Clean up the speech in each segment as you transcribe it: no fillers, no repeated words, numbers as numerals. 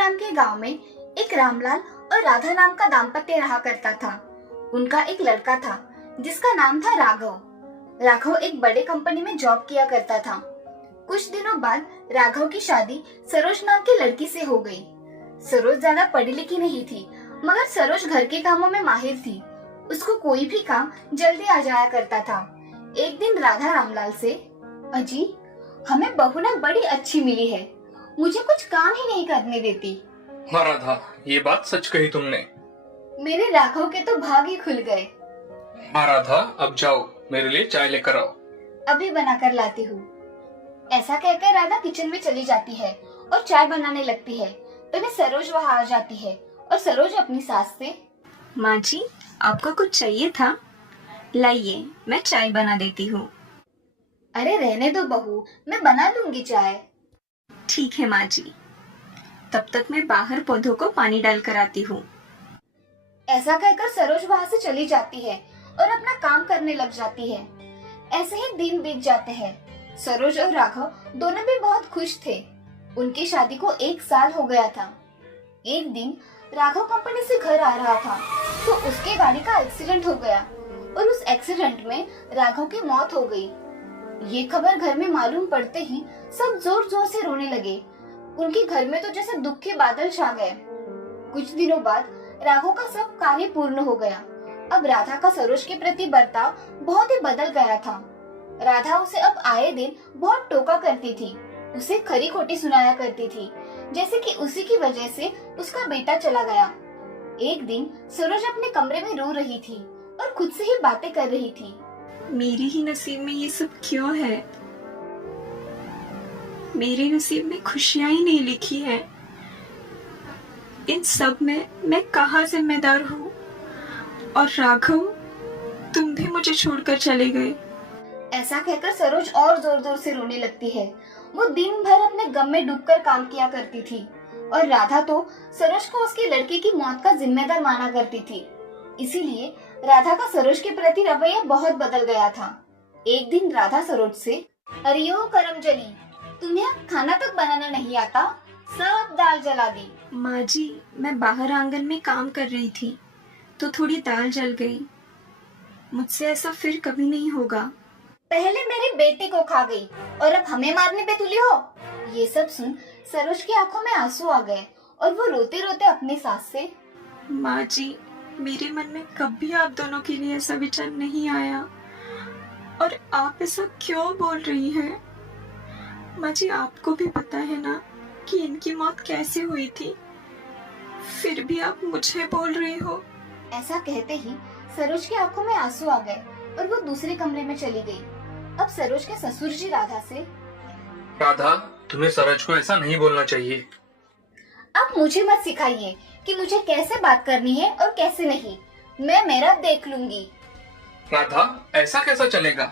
नाम के गांव में एक रामलाल और राधा नाम का दाम्पत्य रहा करता था। उनका एक लड़का था जिसका नाम था राघव। राघव एक बड़े कंपनी में जॉब किया करता था। कुछ दिनों बाद राघव की शादी सरोज नाम की लड़की से हो गई। सरोज ज्यादा पढ़ी लिखी नहीं थी, मगर सरोज घर के कामों में माहिर थी। उसको कोई भी काम जल्दी आ जाया करता था। एक दिन राधा रामलाल से, अजी हमें बहू ना बड़ी अच्छी मिली है, मुझे कुछ काम ही नहीं करने देती। हाँ राधा, ये बात सच कही तुमने। मेरे राघव के तो भाग ही खुल गए। हाँ राधा, अब जाओ मेरे लिए चाय लेकर आओ। अभी बनाकर लाती हूँ। ऐसा कहकर राधा किचन में चली जाती है और चाय बनाने लगती है। तभी सरोज वहाँ आ जाती है और सरोज अपनी सास से, माँ जी आपको कुछ चाहिए था? लाइए मैं चाय बना देती हूँ। अरे रहने दो बहू, मैं बना लूंगी चाय। ठीक है माँ जी, तब तक मैं बाहर पौधों को पानी डाल कर आती हूँ। ऐसा कहकर सरोज वहाँ से चली जाती है और अपना काम करने लग जाती है। ऐसे ही दिन बीत जाते हैं। सरोज और राघव दोनों भी बहुत खुश थे। उनकी शादी को 1 साल हो गया था। एक दिन राघव कंपनी से घर आ रहा था तो उसके गाड़ी का एक्सीडेंट हो गया और उस एक्सीडेंट में राघव की मौत हो गई। ये खबर घर में मालूम पड़ते ही सब जोर जोर से रोने लगे। उनके घर में तो जैसे दुख के बादल छा गए। कुछ दिनों बाद राघव का सब कार्य पूर्ण हो गया। अब राधा का सरोज के प्रति बर्ताव बहुत ही बदल गया था। राधा उसे अब आए दिन बहुत टोका करती थी, उसे खरी खोटी सुनाया करती थी, जैसे कि उसी की वजह से उसका बेटा चला गया। एक दिन सरोज अपने कमरे में रो रही थी और खुद से ही बातें कर रही थी। मेरे ही नसीब में ये सब क्यों है? मेरे नसीब में खुशियां ही नहीं लिखी है। इन सब में मैं कहाँ जिम्मेदार हूँ? और राघव, तुम भी मुझे छोड़कर चले गए। ऐसा कहकर सरोज और जोर जोर से रोने लगती है। वो दिन भर अपने गम में डूबकर काम किया करती थी और राधा तो सरोज को उसके लड़के की मौत का जिम्मेदार माना करती थी। इसीलिए राधा का सरोज के प्रति रवैया बहुत बदल गया था। एक दिन राधा सरोज से, अरे ओ करमजली, तुम्हें अब खाना तक बनाना नहीं आता, सब दाल जला दी। माँ जी मैं बाहर आंगन में काम कर रही थी तो थोड़ी दाल जल गई। मुझसे ऐसा फिर कभी नहीं होगा। पहले मेरे बेटे को खा गई और अब हमें मारने पे तुली हो। ये सब सुन सरोज की आंखों में आंसू आ गए और वो रोते रोते अपनी सास से, माँ जी मेरे मन में कभी आप दोनों के लिए ऐसा विचार नहीं आया और आप ऐसा क्यों बोल रही हैं? माँ जी आपको भी पता है ना कि इनकी मौत कैसे हुई थी, फिर भी आप मुझे बोल रही हो। ऐसा कहते ही सरोज की आंखों में आंसू आ गए और वो दूसरे कमरे में चली गई। अब सरोज के ससुर जी राधा से, राधा, तुम्हें सरोज को ऐसा नहीं बोलना चाहिए। आप मुझे मत सिखाइए कि मुझे कैसे बात करनी है और कैसे नहीं। मैं मेरा देख लूंगी। राधा, ऐसा कैसा चलेगा?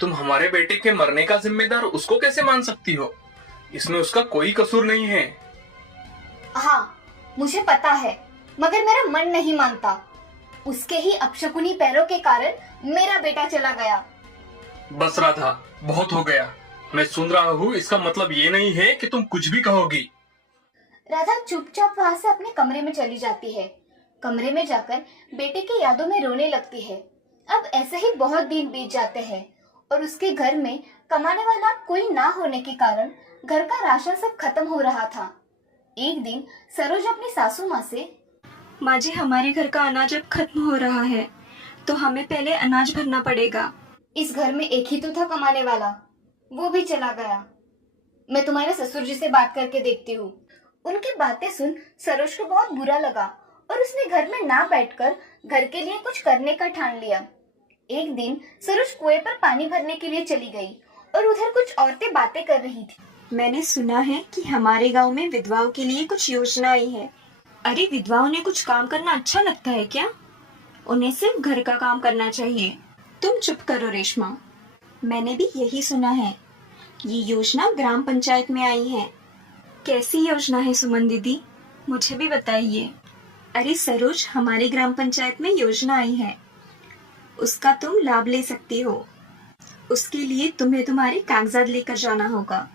तुम हमारे बेटे के मरने का जिम्मेदार उसको कैसे मान सकती हो? इसमें उसका कोई कसूर नहीं है। हाँ मुझे पता है, मगर मेरा मन नहीं मानता। उसके ही अपशकुनी पैरों के कारण मेरा बेटा चला गया। बस राधा, बहुत हो गया। मैं सुन रहा हूँ, इसका मतलब ये नहीं है कि तुम कुछ भी कहोगी। राधा चुपचाप वहाँ से अपने कमरे में चली जाती है। कमरे में जाकर बेटे की यादों में रोने लगती है। अब ऐसे ही बहुत दिन बीत जाते हैं और उसके घर में कमाने वाला कोई ना होने के कारण घर का राशन सब खत्म हो रहा था। एक दिन सरोज अपनी सासू माँ से, माँ जी हमारे घर का अनाज अब खत्म हो रहा है तो हमें पहले अनाज भरना पड़ेगा। इस घर में एक ही तो था कमाने वाला, वो भी चला गया। मैं तुम्हारे ससुर जी से बात करके देखती हूँ। उनकी बातें सुन सरोज को बहुत बुरा लगा और उसने घर में ना बैठकर घर के लिए कुछ करने का ठान लिया। एक दिन सरोज कुएं पर पानी भरने के लिए चली गई और उधर कुछ औरतें बातें कर रही थी। मैंने सुना है कि हमारे गांव में विधवाओं के लिए कुछ योजना आई है। अरे विधवाओं ने कुछ काम करना अच्छा लगता है क्या? उन्हें सिर्फ घर का काम करना चाहिए। तुम चुप करो रेशमा, मैंने भी यही सुना है। ये योजना ग्राम पंचायत में आई है। कैसी योजना है सुमन दीदी, मुझे भी बताइए। अरे सरोज, हमारी ग्राम पंचायत में योजना आई है, उसका तुम लाभ ले सकती हो। उसके लिए तुम्हें तुम्हारे कागजात लेकर जाना होगा।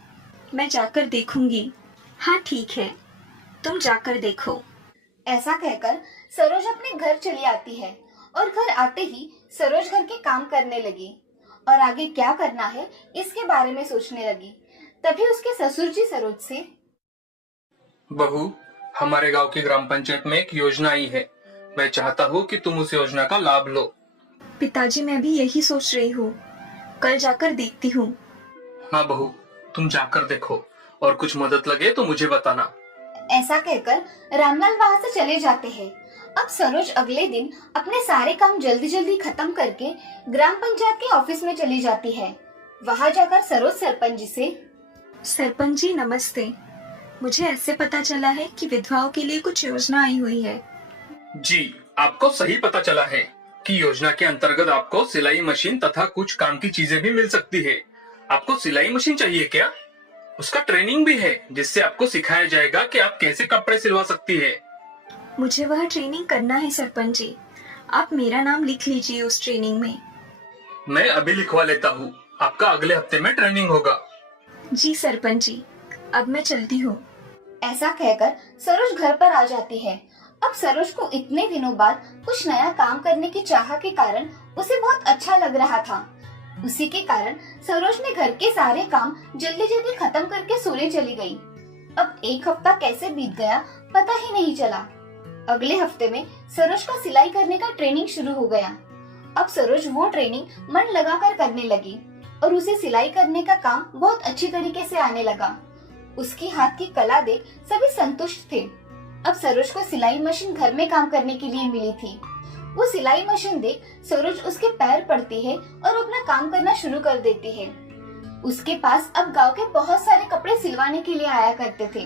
मैं जाकर देखूंगी। हाँ ठीक है, तुम जाकर देखो। ऐसा कहकर सरोज अपने घर चली आती है और घर आते ही सरोज घर के काम करने लगी और आगे क्या करना है इसके बारे में सोचने लगी। तभी उसके ससुर जी सरोज से, बहू, हमारे गांव की ग्राम पंचायत में एक योजना आई है। मैं चाहता हूँ कि तुम उस योजना का लाभ लो। पिताजी, मैं भी यही सोच रही हूँ, कल जाकर देखती हूँ। हाँ बहू, तुम जाकर देखो और कुछ मदद लगे तो मुझे बताना। ऐसा कहकर रामलाल वहाँ से चले जाते हैं। अब सरोज अगले दिन अपने सारे काम जल्दी जल्दी खत्म करके ग्राम पंचायत के ऑफिस में चली जाती है। वहाँ जाकर सरोज सरपंच जी से, सरपंच जी नमस्ते। मुझे ऐसे पता चला है कि विधवाओं के लिए कुछ योजना आई हुई है। जी, आपको सही पता चला है कि योजना के अंतर्गत आपको सिलाई मशीन तथा कुछ काम की चीजें भी मिल सकती है। आपको सिलाई मशीन चाहिए क्या? उसका ट्रेनिंग भी है जिससे आपको सिखाया जाएगा कि आप कैसे कपड़े सिलवा सकती है। मुझे वह ट्रेनिंग करना है सरपंच जी। आप मेरा नाम लिख लीजिए उस ट्रेनिंग में। मैं अभी लिखवा लेता हूँ। आपका अगले हफ्ते में ट्रेनिंग होगा। जी सरपंच जी, अब मैं चलती हूँ। ऐसा कहकर सरोज घर पर आ जाती है। अब सरोज को इतने दिनों बाद कुछ नया काम करने की चाह के कारण उसे बहुत अच्छा लग रहा था। उसी के कारण सरोज ने घर के सारे काम जल्दी जल्दी खत्म करके सोने चली गई। अब एक हफ्ता कैसे बीत गया पता ही नहीं चला। अगले हफ्ते में सरोज का सिलाई करने का ट्रेनिंग शुरू हो गया। अब सरोज वो ट्रेनिंग मन लगाकर करने लगी और उसे सिलाई करने का काम बहुत अच्छी तरीके से आने लगा। उसकी हाथ की कला देख सभी संतुष्ट थे। अब सरोज को सिलाई मशीन घर में काम करने के लिए मिली थी। वो सिलाई मशीन देख सरोज उसके पैर पड़ती है और अपना काम करना शुरू कर देती है। उसके पास अब गांव के बहुत सारे कपड़े सिलवाने के लिए आया करते थे,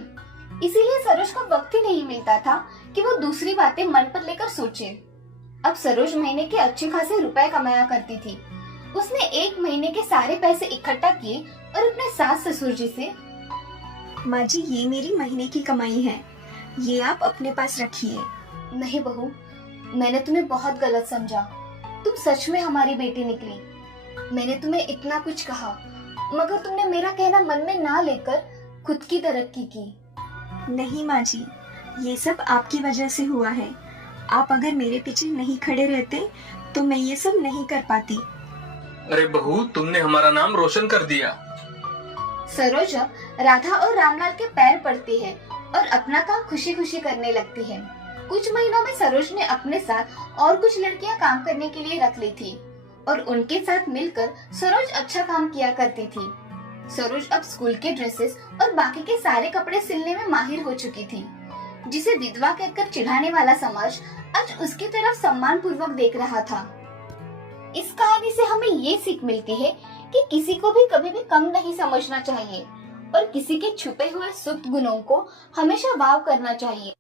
इसीलिए सरोज को वक्त ही नहीं मिलता था कि वो दूसरी बातें मन पर लेकर सोचे। अब सरोज महीने के अच्छे खासे रुपए कमाया करती थी। उसने एक महीने के सारे पैसे इकट्ठा किए और अपने सास ससुर जी से, माँ जी, ये मेरी महीने की कमाई है, ये आप अपने पास रखिए। नहीं बहू, मैंने तुम्हें बहुत गलत समझा। तुम सच में हमारी बेटी निकली। मैंने तुम्हें इतना कुछ कहा मगर तुमने मेरा कहना मन में ना लेकर खुद की तरक्की की। नहीं माँ जी, ये सब आपकी वजह से हुआ है। आप अगर मेरे पीछे नहीं खड़े रहते तो मैं ये सब नहीं कर पाती। अरे बहू, तुमने हमारा नाम रोशन कर दिया। सरोज राधा और रामलाल के पैर पड़ती है और अपना काम खुशी खुशी करने लगती है। कुछ महीनों में सरोज ने अपने साथ और कुछ लड़कियां काम करने के लिए रख ली थी और उनके साथ मिलकर सरोज अच्छा काम किया करती थी। सरोज अब स्कूल के ड्रेसेस और बाकी के सारे कपड़े सिलने में माहिर हो चुकी थी, जिसे विधवा कहकर चिढ़ाने वाला समाज आज उसकी तरफ सम्मान पूर्वक देख रहा था। इस कहानी से हमें ये सीख मिलती है कि किसी को भी कभी भी कम नहीं समझना चाहिए और किसी के छुपे हुए सुप्त गुणों को हमेशा वाव करना चाहिए।